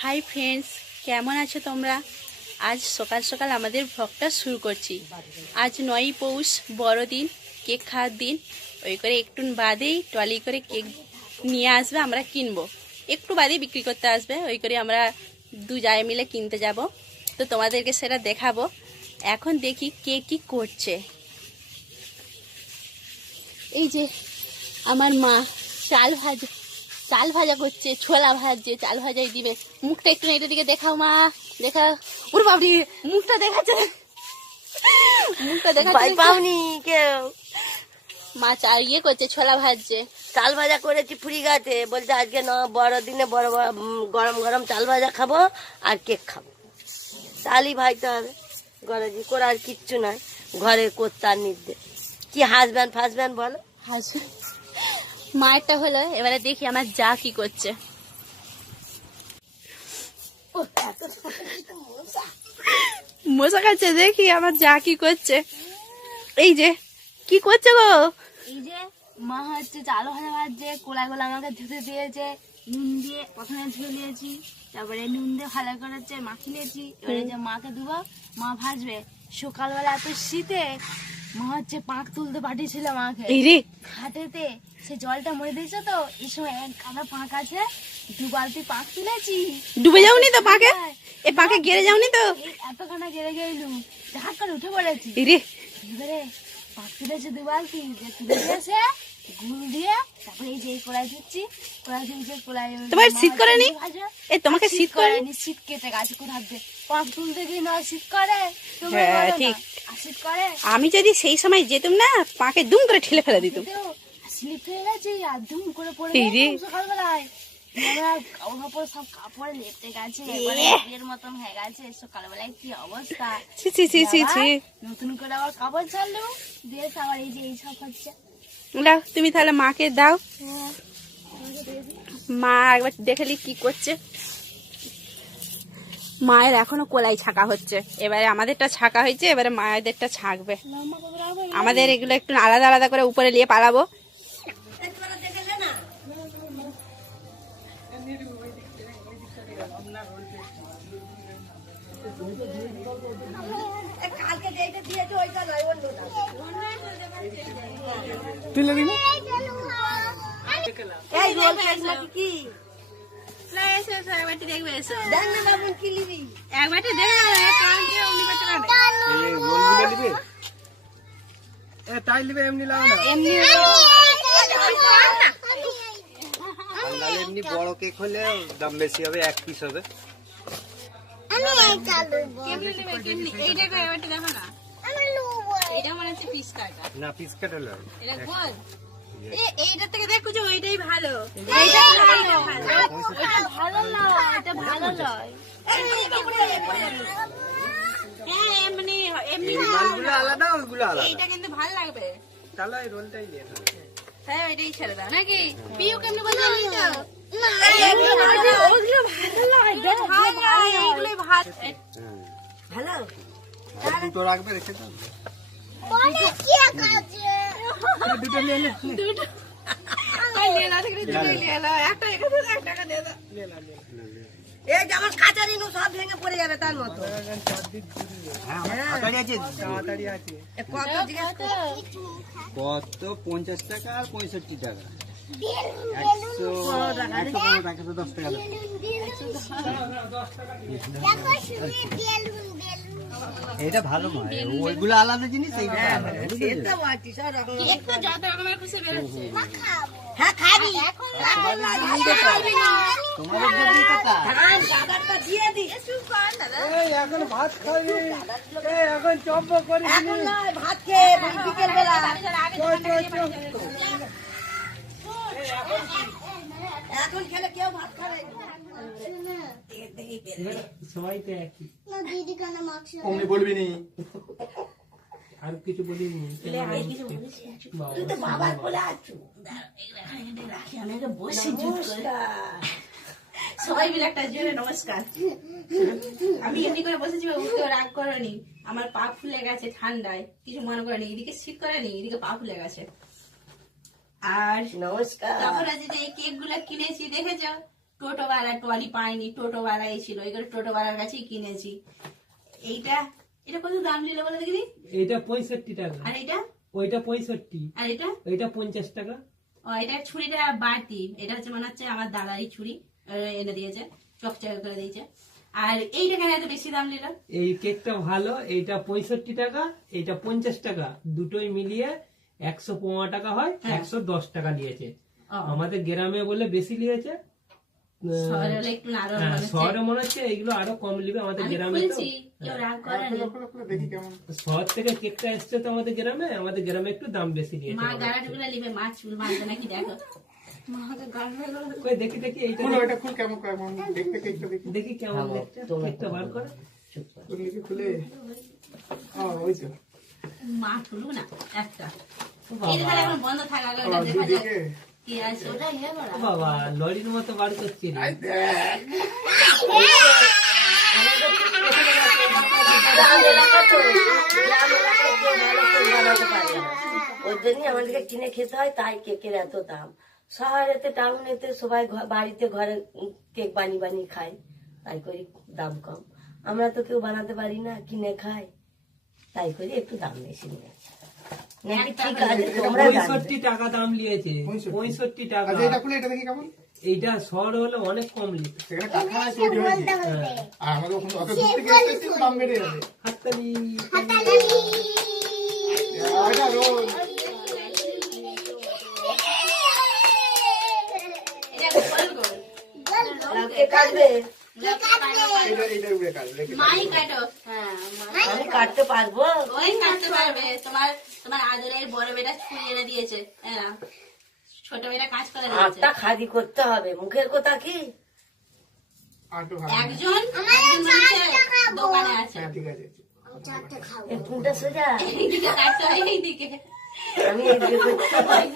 Hi friends, কেমন আছো তোমরা? আজ সকাল সকাল আমাদের ভ্লগটা শুরু করছি। আজ 9ই পৌষ, বড়দিন, কেক খাওয়ার দিন। ওই করে একটু বাদেই ট্রলি করে কেক নিয়ে আসবে, আমরা কিনবো। একটু বাদেই বিক্রি করতে আসবে, ওই করে আমরা দু জায় মিলে কিনতে যাব। তো তোমাদেরকে সেটা দেখাবো। এখন দেখি কে কি করছে। এই যে আমার মা চাল ভাজা করছে, ছোলা ভাজছে, চাল ভাজাই দিবে। মুখটা একটু এটার দিকে দেখাও মা, দেখা। ওর বাবরি মুখটা দেখাচ্ছে, মুখটা দেখাচ্ছে পাওনি কেউ। মা চাল করছে, ছোলা ভাজছে। চাল ভাজা করেছি ফুরি গাছে, বলছে আজকে না বড়দিনে বড় গরম গরম চাল ভাজা খাবো আর কেক খাবো। চালই ভাজতে হবে, গরজি করে আর কিচ্ছু নয়। ঘরে করতে আর নির্দেশ কি হাজব্যান্ড ফাজব্যান্ড বলো। মায়েরটা হলো, এবারে দেখি আমার যা কি করছে। মশা খাচ্ছে, দেখি আমার যা কি করছে। এই যে কি করছে গো? এই যে মা হচ্ছে চাল ভাজা ভাজছে, কোলাগুলো আমাকে ধুতে দিয়েছে। নুন দিয়ে প্রথমে ধুয়ে নিয়েছি, তারপরে নুন দিয়ে ভালো করে মাখিয়েছি। এবারে যে মাকে দেবো, মা ভাজবে। সকালবেলা এত শীতে মা হচ্ছে পাক তুলতে পাঠিয়েছিল মাকে হাটেতে। সে জলটা মরে দিয়েছে, তো এই সময় এক কাদা পাক আছে, 2 বালতি পাক তুলেছি। ডুবে যাওনি তো পাকে? এ পাকে গেড়ে যাওনি তো? এতখানা গেড়ে গেলুম, ঝাঁক করে উঠে পড়েছি। এবারে পাক তুলেছে 2 বালতি, যে তুলে দিয়েছে গুল দিয়ে। তারপরে এই যে কড়াই দিচ্ছি, কড়াই দিয়েছে, কড়াই তোমার শীত করেনি? এ তোমাকে শীত করেনি? শীত কেটে গেছে কোথার দিয়ে পাক তুলতে গিয়ে না শীত করে। হ্যাঁ ঠিক। শীত করে। আমি যদি সেই সময় যেতাম না, পাকে দুম করে ঠেলে ফেলে দিতাম। স্লিপ হয়ে গেছে আর ধুম করে পড়ে সকালবেলায়। কাপড় সব কাপড় লেপটে গেছে, এর মতন হয়ে গেছে। সকালবেলায় কি অবস্থা! নতুন করে আবার কাপড় ছাড়লো দিয়ে আবার এই যে এইসব হচ্ছে। তুমি তাহলে মাকে দাও, মা একবার দেখলি কি করছে। মায়ের এখনো কোলাই ছাকা হচ্ছে, এবারে আমাদেরটা ছাকা হয়েছে, এবারে মায়েদেরটা ছাকবে। আমাদের এগুলো একটু আলাদা আলাদা করে উপরে নিয়ে পালাবো। এমনি বড় কেক হলে দাম বেশি হবে, 1 পিস হবে। না পিস কাটা নয়, এইটা থেকে দেখছো ওইটাই ভালো। ভালো নয়, এটা ভালো নয়। হ্যাঁ এমনি এমনি মালগুলো আলাদা, ওইগুলো আলাদা। এইটা কিন্তু ভালো লাগবে, তাহলে এই রোলটাই নিয়ে নাও। হ্যাঁ এটাই ছেড়ে দাও নাকি? পিউ কেমনে বলছো? ভালো দুটো রাখবে, রেখে দাও। দুটো নিয়ে নে। এই যে আমার কাঁচা রিনু সব ভেঙে পড়ে যাবে তার মতো। কত জিজ্ঞেস কত? 50 টাকা আর 65 টাকা। 110 টাকা। এটা ভালো নয়, ওইগুলো আলাদা জিনিস, এইগুলো আলাদা। হ্যাঁ খাবি তোমাদের যদি টাকা দিয়ে দিস। এখন ভাত খাবি, এখন চপ করি, এখন নয়, ভাত খেয়ে বিকেল বেলা। এখন খেলে কেউ ভাত খাবে সবাই তো একই। অমনি বলবি নি, আর কিছু বলিনি। তুই তো বাবার কোলে আছো। আমি আগে বসে জুত করে সবাই মিলে একটা জোরে নমস্কার। আমি এমনি করে বসেছি, উঠতে রাগ করেনি। আমার পা ফুলে গেছে ঠান্ডায়, কিছু মনে করেনি। এদিকে শীত করেনি, এদিকে পা ফুলে গেছে। আর নমস্কার। তারপরে যে এই কেক গুলা কিনেছি দেখেছো, টোটোওয়ালা ট্রলি পাইনি, টোটোওয়ালা ছিল, ওই করে টোটোওয়ালার কাছেই কিনেছি। এইটা এটা কত দাম নিল বলে দেখি? এইটা 65 টাকা, আর এটা? ওইটা 65, আর এটা? ওইটা 50 টাকা। ও, এটা ছুরিটা বাড়তি, এটা হচ্ছে মনে হচ্ছে আমার দাদারই ছুরি, এনে দিয়েছে, চকচকা করে দিয়েছে। আর এইটা কেন এত বেশি দাম নিল? এই কেকটা ভালো, এইটা 65 টাকা, এইটা 50 টাকা, দুটোই মিলিয়ে 115 টাকা হয়, 110 টাকা নিয়েছে। ও, আমাদের গ্রামে বলে বেশি নিয়েছে। শহরে হলে একটু আরো হ্যাঁ, মনে হচ্ছে। শহরে মনে হচ্ছে এইগুলো আরো কম নিবে, আমাদের আমি গ্রামে তো খুলছি, কেউ রাগ করেনি। দেখি কেমন। শহর থেকে কেকটা এসছে তো আমাদের গ্রামে একটু দাম বেশি নিয়েছে। মা গাড়া টুকরা নিবে, মা চুল বাঁধবে নাকি দেখো। কই দেখি এইটা খুলো, এটা খুল, কেমন কেমন দেখতে কেকটা দেখি। দেখি কেমন দেখতে, কেকটা বার করে। খুলে কি খুলে? ওই তো। মা ঠুলু না একটা। ও এটা বাবা, তাহলে এখন বন্ধ থাকা গেল, ওটা দেখা যাক দুদিকে। কি আছে। ওটা ইয়ে করা ও বাবা, লরির মতো বার করছি রে। আই দেখ। গ্রাম এলাকা তো, গ্রাম এলাকায় কেউ ভালো কেক বানাতে পারে না। ওই জন্যই আমাদেরকে কিনে খেতে হয়, তাই কেকের এত দাম। শহরেতে টাউনেতে সবাই বাড়িতে ঘরে কেক বানিয়ে খায়, তাই করি দাম কম। আমরা তো কেউ বানাতে পারি না, কিনে খাই, তাই করি একটু দাম বেশি নিয়েছে। নাকি ঠিক আছে, তোমরা জানবে। 65 টাকা দাম নিয়েছে, 65 টাকা। আচ্ছা, এটা খুলে, এটা দেখি কেমন। এইটা শহর হলে অনেক কম নিত। সেখানে কারখানায় তৈরি হয়েছে। আর আমাদের ওখানে অত দূর থেকে এসেছে, দাম বেড়ে যাবে। হাততালি। এটা রোল। এটা গোল গোল। কে কাটবে? এটা উড়ে কাটবে, রেখে মাই কাটো। হ্যাঁ, আমি কাটতে পারবো? ওই কাটতে পারবে। তোমার তোমার আদরের বড় বেটা ছুরি এনে দিয়েছে, হ্যাঁ, ছোট বেটা কাজ করে দিয়েছে। আটটা খাদি করতে হবে, মুখের কথা কি? আটো ভালো। একজন মানুষের দোকানে আছে, হ্যাঁ, ঠিক আছে। কোনটা সোজা? এইদিকে কাটতে হয়, এইদিকে। আমি এইদিকে করতে পারি।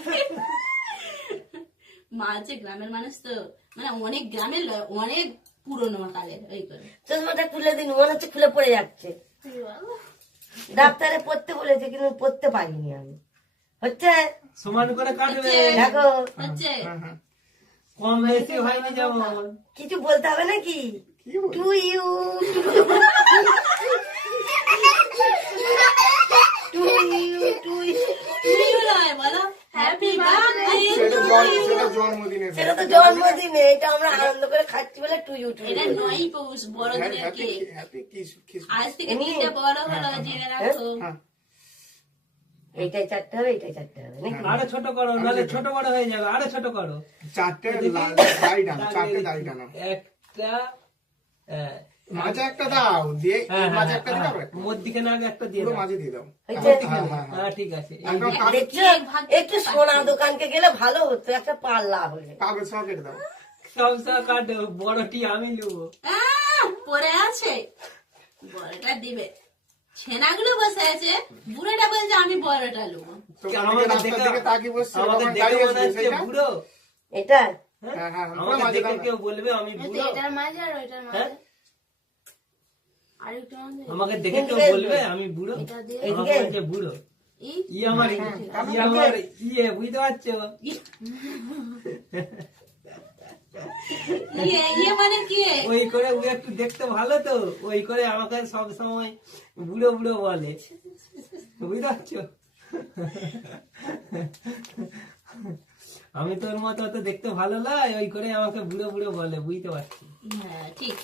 মা হচ্ছে গ্রামের মানুষ তো, মানে অনেক গ্রামের অনেক পুরনো কালের, ওই করে। চশমাটা খুলে দিন, মনে হচ্ছে খুলে পড়ে যাচ্ছে। ডাক্তারে পড়তে বলেছে, কিন্তু পড়তে পারিনি আমি। হচ্ছে? সমান করে কাটবে, দেখো, হচ্ছে কম বেশি হয়নি যেমন। কিছু বলতে হবে নাকি? কি বল? To you, to you, to you. কি নয় বলো, হ্যাপি সেটা জন্মদিনের। সেটা তো জন্মদিনে, এটা আমরা আনন্দ করে খাচ্ছি বলে টু ইউ, টু এটা ইউ। 9ই পৌষ, বড়দিনের হ্যাপি কেক। Happy kiss. আজ থেকে দিনটা বড় হলো, জেনে রাখো। হ্যাঁ, এইটাই চারটে হবে, এইটাই চারটে হবে নাকি? আরো ছোট করো, নাহলে ছোট বড় হয়ে যাবে, আরো ছোট করো। চারটে দাড়ি টানো, চারটে দাড়ি টানো। একটা, মাঝে একটা দাও, দিয়ে মাঝে একটা দিতে হবে। মধ্যিখানে না আগে একটা দিয়ে পুরো দাও। মাঝে দিয়ে দাও। হয়েছে? হ্যাঁ, হ্যাঁ, হ্যাঁ। হ্যাঁ, ঠিক আছে। একদম দেখছো, একটু সোনা দোকানকে গেলে ভালো হতো, একটা পাল্লা হলে। কাগজ সহ কেটে দাও। সব কাট, বড়টি আমি নেবো। পরে আছে, বড়টা দিবে। ছেনাগুলো বসে আছে, বুড়োটা বলছে আমি বড়টা নেবো। তোমাকে রাস্তার দিকে তাকিয়ে বসছে, আমাকে তখন দেখে দাঁড়িয়ে মনে আসবে হচ্ছে সেইটা? বুড়ো। এটা হ্যাঁ, হ্যাঁ, আমাকে মাঝে দেখে দাও। কেউ বলবে আমি বুড়ো। এটার মাঝে আর ওইটার হ্যাঁ? মাঝে আর একটু মাঝে আমাকে দেখে কেউ বলবে আমি বুড়ো। এটা দিয়ে আমাকে বলছে বুড়ো। ই আমার ইয়ে, বুঝতে পারছো? ইয়ে মানে কি? ওই করে ও একটু দেখতে ভালো তো, ওই করে আমাকে সব সময় বুড়ো বুড়ো বলে, বুঝতে পারছো? আমি তোর মতো অত দেখতে ভালো নয়, ওই করে আমাকে বুড়ো বুড়ো বলে, বুঝতে পারছি। হ্যাঁ, ঠিক।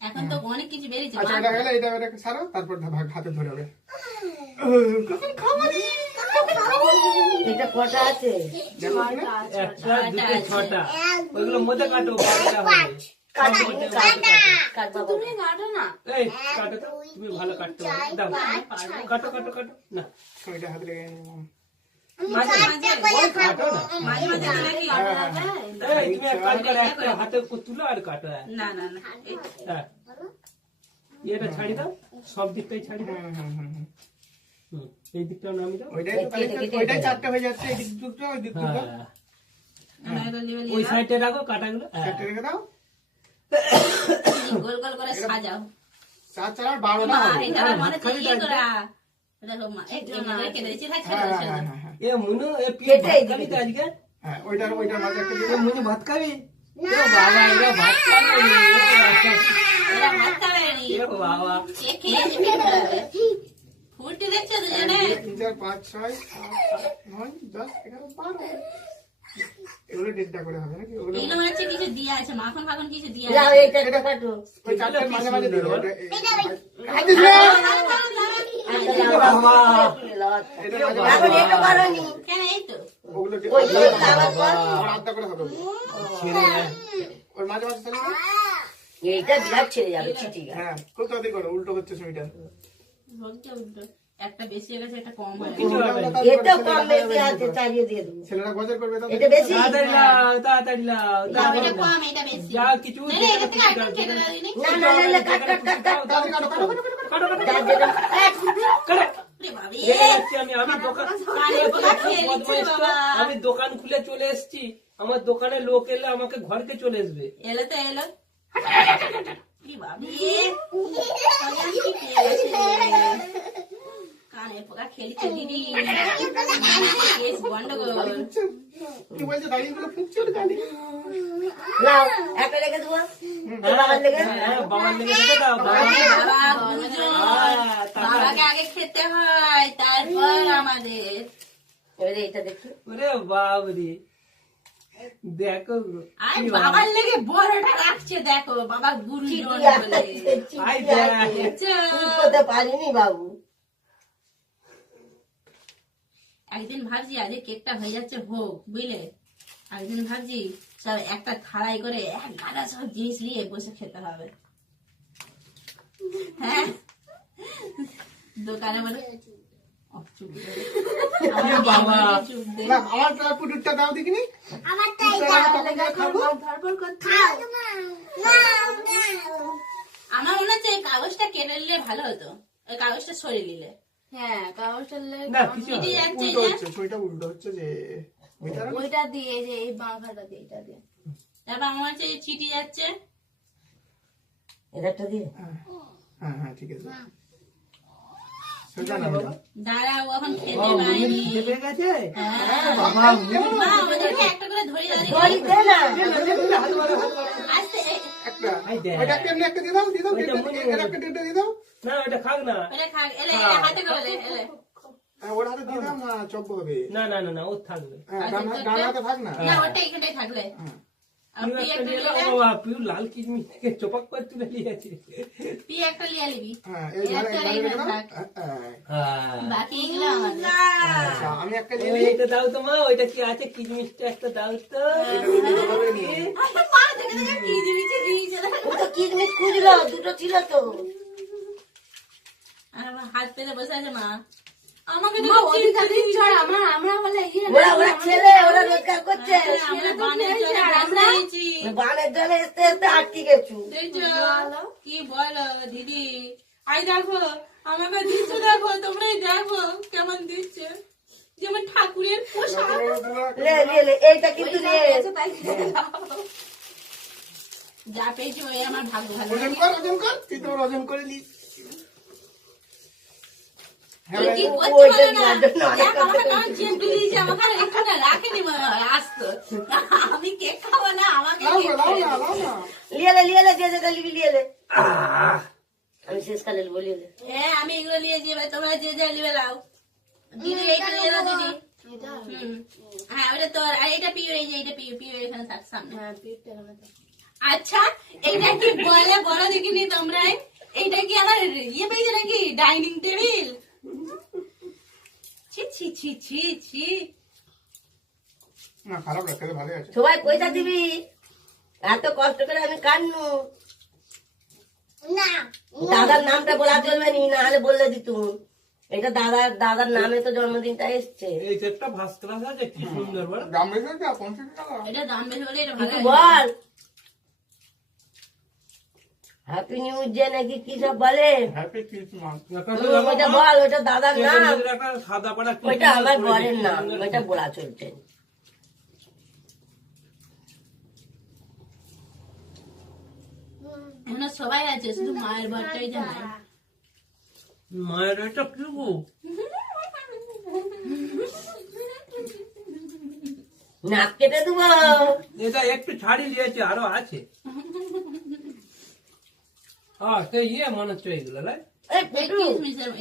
এখন তো অনেক কিছু বেরিয়েছে। আচ্ছা, এটা গেলে এটা সারো, তারপর হাতে ধরে হবে। এটা কটা আছে? একটা, দুটো, ছটা, ওইগুলো মধ্যে কাটো, বারোটা হবে। কাটবা তুমি কাটো না। এই কাটো তো, তুমি ভালো কাটতে পারো, দাও, কাটো কাটো কাটো না, ওইটা হাতে লেগে মাঝে মাঝে ওই কাটো না। মাঝে মাঝে দিলে কি? এই, তুমি এক কাজ করো, একটা হাতে তুলো আর কাটো। না না না, এই হ্যাঁ, এটা ছাড়ি দাও, সব দিকটাই ছাড়ি দাও। হুম, এই দিকটাও নামিয়ে দাও। ওইটাই চারটে হয়ে যাচ্ছে, এই দিক দুটো, ওই দিক দুটো। হ্যাঁ, নয়তো নেবে ওই নিয়ে সাইডে রাখো কাটাগুলো। চারটে রেখে দাও। গোল গোল করে সাজাও। 4 আর 12টা মা, হবে। এটা আমার মনে হচ্ছে ইয়ে করা। দেখো মা, এই কেটে দিয়েছি, ভাই ছেড়ে দাও, ছেড়ে দাও। এ মুনু, এ কেটে ভাত খাবি তো আজকে? হ্যাঁ, ওইটার মাঝে একটা দিয়ে এ মুনু ভাত খাবি? এ বাবা এরা ভাত খাবে নি। এরা ভাত খাবে নি। এ বাবা কে খেয়েছে পেট ভরে? ফুটি দেখছো দুজনে? 3, 4, 5, 6, 7, 8, 9, 10, 11, 12 এগুলো দেড়টা করে হবে নাকি? ওগুলো এগুলো মনে হচ্ছে কিছু দিয়ে আছে, মাখন ফাখন কিছু দিয়ে যাও আছে। এইটা একটা কাটো। ওই চারটের মাঝে মাঝে দিও। এটা বাবা এটা এখন এটা করনি। কেন এই তো? ওগুলো ওই যে আবার কর। আর আধা করে হবে। ছেড়ে ওর মাঝে মাঝে তাহলে এইটা বিরাট ছেড়ে যাবে চিটিকা। হ্যাঁ খুব তাড়াতাড়ি করো, উল্টো হচ্ছে ছবিটা। বলতে উল্টো। একটা বেশি হয়ে গেছে, একটা কম হয়ে গেছে। কিছু হবে না। এটা কম বেশি আছে চালিয়ে দিয়ে দেবো। ছেলেরা গজর করবে তো। এটা বেশি তাড়াতাড়ি লাও, তাড়াতাড়ি লাও, এটা তাড়াতাড়ি লাও। কম, এটা বেশি। যা কিছু না, না, এটা থেকে আরেকটু কেটে দাও দিনি। না না না না কাট কাট কাট কাট তাড়াতাড়ি কাটো, কাটো, কাটো, কাটো, কাটো। যা যেটা ওরে বাবা, আমি দোকান খুলে চলে এসেছি, আমার দোকানে লোক এলে আমাকে ঘরকে চলে আসবে। এলো তো এলো। ওরে বাবা, অজান কি পেয়ে গেছে। কানের পোকা খেলছে দিদি। কেস গন্ডগোল। কি বলছে দাঁড়িয়ে গুলো ফুটছে ওর গালি। লাও একটা রেখে দেবো বাবার লেগে হ্যাঁ, বাবার লেগে রেখে দাও, বাবা। বাবা গুরুজন। বাবাকে আগে খেতে হয়, তারপর আমাদের। এবারে এটা দেখি ওরে বাবরে, দেখো গো। আর বাবার লেগে বড়টা রাখছে, দেখো বাবা গুরুজন বলে। আই দেখ। দেখছো? করতে পারিনি বাবু একদিন ভাবছি আজ কেকটা হয়ে যাচ্ছে ভোগ, বুঝলে? একদিন ভাবছি সব একটা থালায় করে এক গাদা সব জিনিস নিয়ে বসে খেতে হবে। হ্যাঁ, দোকানে মানে চুপ দে। আমার বাবা। চুপ দে। না আমার তো পুটুরটা দাও দেখিনি। খাবো। আমার মনে হচ্ছে এই কাগজটা কেটে নিলে ভালো হতো, ওই কাগজটা সরিয়ে নিলে। হ্যাঁ কাগজটা না কিছু হবে চিঠি না। যাচ্ছে উল্টো যে, হচ্ছে ছবিটা, উল্টো হচ্ছে যে ওইটা না? ওইটা দিয়ে যে এই বাঁকাটা দিয়ে এটা দিয়ে তারপর আমার হচ্ছে এই চিঠি যাচ্ছে। এটা একটা দিয়ে হ্যাঁ হ্যাঁ ঠিক আছে। সেটা না বাবা। দাঁড়াও, এখন খেতে বাবা, মুখে পাইনি। খিদে পেয়ে গেছে? হ্যাঁ, বাবা, মুখে মা ওদেরকে একটা করে ধরে দাও ধরি দেখি। দে না আস্তে, একটা আই দেখ। ওইটা একটা এমনি একটা দিয়ে দাও, দিয়ে দাও, ওইটা মনে এর একটা ডেটা দিয়ে দাও। না ওটা খাক না। ওটা খা, এলে এলে হাতে করে এলে, এলে। হ্যাঁ ওর হাতে দিয়ে দাও না, চপ্প হবে। না না না না, ও থাকবে। হ্যাঁ ডান হাতে থাক না। না, ওটা এখানটাই থাকলে। হ্যাঁ। আর পিউ তুই একটা একটা নিয়ে নিয়ে এলো, ও বাবা, পিউ লাল কিডনি থেকে চোপাক করে তুলে নিয়ে গেছে। তুই একটা লিয়ে নিবি। হ্যাঁ এই ধারে একটা এই ধারে এইখানে দাও। থাক। হ্যাঁ। বাকি এগুলো আমাদের। আচ্ছা আমি একটা দিয়ে ওই দিই। এইটা দাও তো মা, ওইটা কি আছে কিডনিসটা একটা দাও তো। মা দেখে দেখে কি দিবি যে দিয়েছে। ও তো কিডনি খুঁজলো দুটো ছিল তো আর আমার হাত পেতে বসে আছে মা। আমাকে তো মা ওদিকে দিচ্ছ আর আমরা বলে ইয়ে ওরা ওরা ছেলে ওরা রোজগার করছে আমরা বানের জলে আমরা দিয়েছি। বানের জলে আসতে আসতে আটকে গেছু দেখছো? কি বলো দিদি? আই দেখো, আমাকে দিচ্ছে, দেখো তোমরাই দেখো কেমন দিচ্ছে, যেমন ঠাকুরের পোশাক। লে লে লে এইটা কিন্তু নে যা পেয়েছি ওই আমার ভাগ্য ভালো। ওজন কর, ওজন কর, তুই তো ওজন করে নিস। হ্যাঁ তুই কি ওইটা করতে পারো না? দেওয়ার জন্য অনেক দেখ, আমাকে কেমন চেপে দিয়েছে, আমাকে আর এখানে রাখেনি মনে হয়, আসতো। আমি কেক খাবো না, আমাকে লাও কেক না, লাও খেতে না, দে। লাও না। লিয়ে লে যে যেটা লিবি লিয়ে লে আমি শেষকালে বলি লে হ্যাঁ, আমি এগুলো নিয়েছি, এবার তোমরা যে যে নিবে লাও। দিদি এইটা নিয়ে নাও দিদি। হুম। হ্যাঁ ওটা তোর, আর এটা পিও, এই যে এটা পিও, পিও এখানে থাক সামনে। হ্যাঁ পিঠটা এখানে থাক। আচ্ছা, এইটা কি বলে বড় দেখিনি তোমরা? এইটা কি আমার ইয়ে পেয়েছে নাকি, ডাইনিং টেবিল? ছি ছি ছি ছি ছি। না খারাপ লাগছে, ভালো আছে। সবাই পয়সা দিবি এত কষ্ট করে আমি কান্নু দাদার নামটা বলা চলবে নি না হলে বললে দিতুম এটা দাদার নামে তো জন্মদিনটা এসছে এই কেকটা ভাস ক্লাস আছে, কি সুন্দর বল। দাম বেশি আছে, 50 টাকা। এটা দাম বেশি হলে এটা ভালো কিছু লাগে। বল হ্যাপি নিউ ইয়ার নাকি কি সব বলে হ্যাপি ক্রিসমাস। ওইটা বল ওইটা দাদার নাম একটা সাদা পাড়া ওইটা আমার বরের নাম ওইটা বলা চলছে এখানে সবাই আছে, শুধু মায়ের বাচ্চাই যে নাই। মায়ের এটা কি গো? নাক কেটে দেবো। এটা একটু ছাড়ি দিয়েছে, আরো আছে। হ্যাঁ, তো ইয়ে মনে হচ্ছে এইগুলো, রাইট? এই পেটু,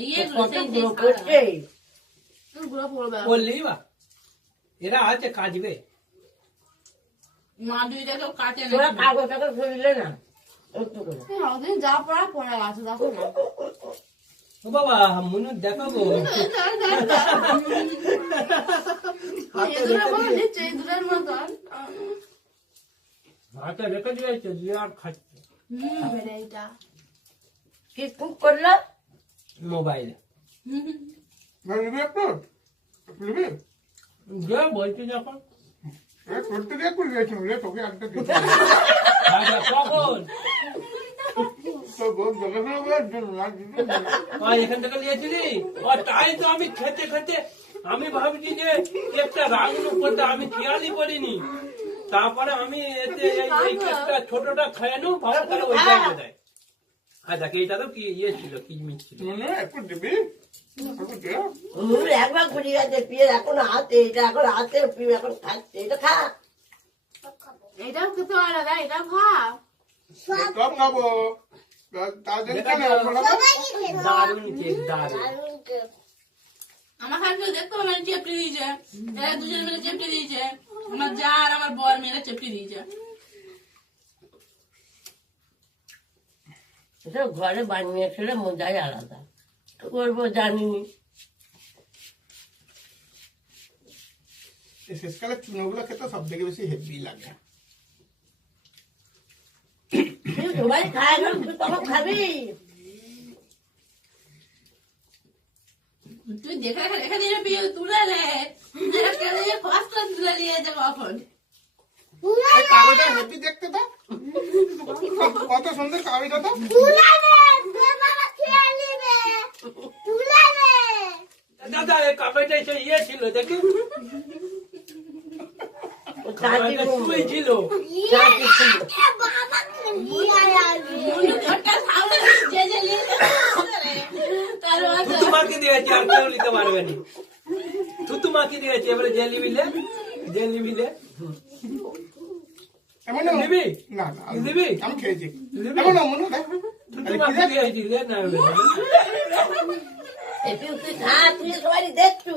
ইয়েগুলো কত গুলো করছে। গুলো পড়বে বললি বা এরা আছে কাজবে। মা দুইটা কেউ কাটে তোরা না। কাগজটাকে ফেললে না একটু করে। ওদিন যা পড়া পড়ে গেছে দেখো না ও বাবা, মনে দেখাবো। হাতে রেখে দিয়ে- হাতে রেখে দিয়েছে, দিয়ে আর খাচ্ছে এইটা কি কুক করলো? মোবাইলে। ভাই নিবি একটু? একটু নিবি? যে বলছি যখন করতে দিয়ে একটু দিয়েছিল রে, তোকে একটা দিয়েছিল। আচ্ছা, কখন তো বোন দেখাশোনা করার জন্য, আর দিতে না। এখান থেকে নিয়েছিলি? ও, তাই তো আমি খেতে খেতে আমি ভাবছি যে একটা রাগনু করতে, আমি খেয়ালই করিনি। তারপরে আমি এতে এই কেকটা ছোটটা খেয়ে নো, ভালো করে ওই জায়গায় দেয়। আচ্ছা, এইটা তো কি ইয়ে ছিল, কিচমিচ ছিল। নুনু, একটু দিবি? একটু দে। একবার ঘুরে গেছে, পিয়ে এখন হাতে, এটা এখন হাতে, পিয়ে এখন খাচ্ছে। এটা খা। এটাও খেতে পারো না এটাও খা সব খাবো। তার জন্য কেন এখন খাবো? দারুণ কেক, দারুণ। আমার হাতে দেখতো আমার চেপটে দিয়েছে, এরা দুজন মিলে চেপটে দিয়েছে, আমার যা আর আমার বর মেয়েরা চেপটে দিয়েছে। এটা ঘরে বানিয়ে খেলে মজাই আলাদা। কি করবো জানিনি। এই শেষকালে চুনোগুলো খেতে সব থেকে বেশি হেভি লাগে। তুই সবাই খায় না, তুই তখন খাবি। তুই দেখে রেখে দিয়ে বিয়ে তুলে রে, এরা কেন ফার্স্ট ক্লাস তুলে নিয়েছে কখন। এই কাগজটা হেভি দেখতে তো, কত সুন্দর কাগজটা তো। দাদা, এই কাপড়টা এসে ইয়ে ছিল, দেখি ও চারটি তুই ছিল। চারটি ছিল। ঘরটা সামনে যে যে নিয়েছে তার মধ্যে তোমাকে দিয়েছে, আর কেউ নিতে পারবে না। তোমাকে দিয়েছে, এবারে যে নিবিলে, যে নিবিলে এমন না, নিবি? না না, নিবি? আমি খেয়েছি। নিবি? এমন না, মনু দেখ। তোমাকে দিয়েছি, লে না। তুই তুই খা, তুই সবাই দেখছু।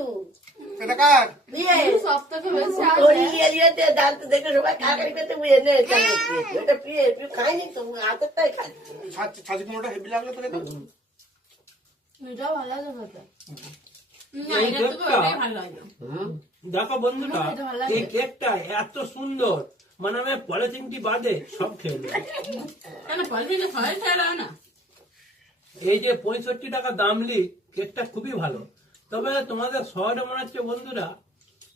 এটা কার? দিয়ে সব থেকে বেশি তোরই এলিয়াতে দাঁত দেখে সবাই কাকারি করতে বুঝে নে চলে গিয়েছে। ওটা পিয়ে তুই খাইনি তো, হাতেরটাই খাচ্ছি। ছাজি কুমড়োটা হেভি লাগলো তোকে তো? এটাও ভালো লাগে খেতে না, এটা তো ওটাই ভালো লাগে। দেখো বন্ধুরা, এই কেকটা এত সুন্দর, মানে আমি পলিথিনটি বাদে সব খেয়ে নেব। কেন পলিথিনে সবাই খেয়ে দাও না? এই যে 65 টাকা দাম লি, কেকটা খুবই ভালো। তবে তোমাদের শহরে মনে হচ্ছে বন্ধুরা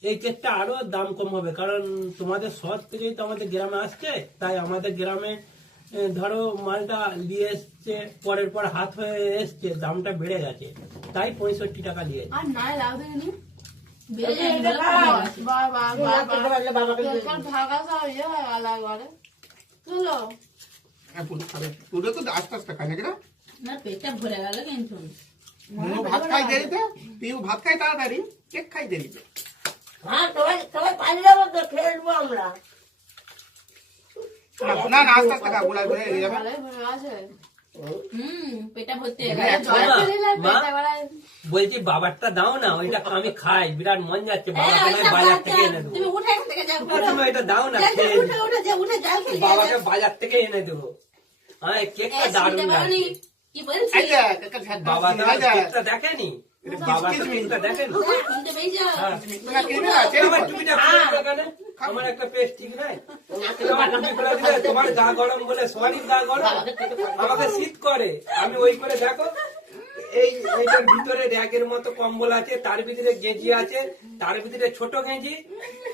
এই কেকটা আরো দাম কম হবে, কারণ তোমাদের শহর থেকেই তো আমাদের গ্রামে আসছে, তাই আমাদের গ্রামে ধরো মালটা নিয়ে এসছে, পরের পর হাত হয়ে এসছে, দামটা বেড়ে গেছে, তাই 65 টাকা নিয়েছে। আর নাই লাউ দেখিনি বেড়ে যায় বলে কমে গেছে। বাবা বাবাকে ঢাকা সব ইয়ে হয়ে গেল একবারে চলো হ্যাঁ, পুরো খাবে। পুরো তো আস্তে আস্তে খায় নাকি না? না, পেটটা ভরে গেল কিন্তু। মনু ভাত খাই দেরিতে, পিউ ভাত খাই তাড়াতাড়ি, কেক খাই দেরিতে। হ্যাঁ সবাই সবাই পানি যাবো তো, খেলবো আমরা। না না, আস্তে আস্তে খা, গুলাই গুলাই হয়ে যাবে। ভালোই ভরে আছে পেটটা ভর্তি এখানে হয়ে একশো- মা, বলছি বাবারটা দাও না, ওইটা আমি খাই, বিরাট মন যাচ্ছে, বাবাকে আমি বাজার থেকে এনে দেবো। তুমি উঠে এখান থেকে যাও, তুমি এটা দাও না, যাও, খেয়ে উঠে উঠে যাও, উঠে যাও, খেয়ে বাবাকে যাও। বাজার থেকে এনে দেবো। হ্যাঁ, কেকটা এই দারুণ শুনতে পারোনি? লাগছে। কি বলছি? এই যে, কেকটা ঝাড় দাও, বাবা তো এই যে, কেকটা দেখেনি, বাবা তো কেকটা দেখেনি। শুনতে পেয়েছো? হ্যাঁ। না, কিনে না, চেরি আমার ফল। টুপিটা খুলে দিলে কেন? আমার একটা পেস্ট ঠিক নাই, তোমার টুপি খুলে দিলে, তোমার গা গরম বলে, সবারই গা গরম, আমাকে শীত করে, আমি ওই করে দেখো, এইটার ভিতরে র্যাকের মতো কম্বল আছে, তার ভিতরে গেঞ্জি আছে, তার ভিতরে ছোট গেঞ্জি,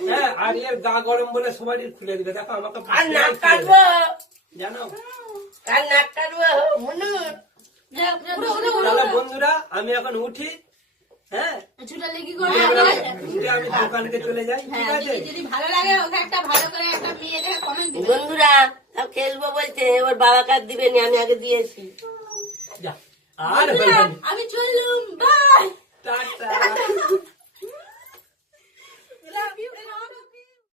হ্যাঁ, আর এর গা গরম বলে সবারই খুলে দিলে, দেখো আমাকে আর নাক কাটবো, জানো। আর নাক কাটবো মনু। যাও, উঠো, উঠো, উঠো, তাহলে উঠো। বন্ধুরা, আমি এখন উঠি, হ্যাঁ, ছুটালে কি করে উঠে আমি দোকানকে চলে যাই, ঠিক হ্যাঁ, আছে? যদি ভালো লাগে ওকে একটা ভালো করে একটা মেয়ে দেখে কমেন্ট দিবে। বন্ধুরা সব খেলবো বলছে, ওর বাবা কার দিবে নি, আমি আগে দিয়েছি। যা, আর বন্ধুরা, বলবেন না। আমি চললুম, বাই। টাটা। Love you.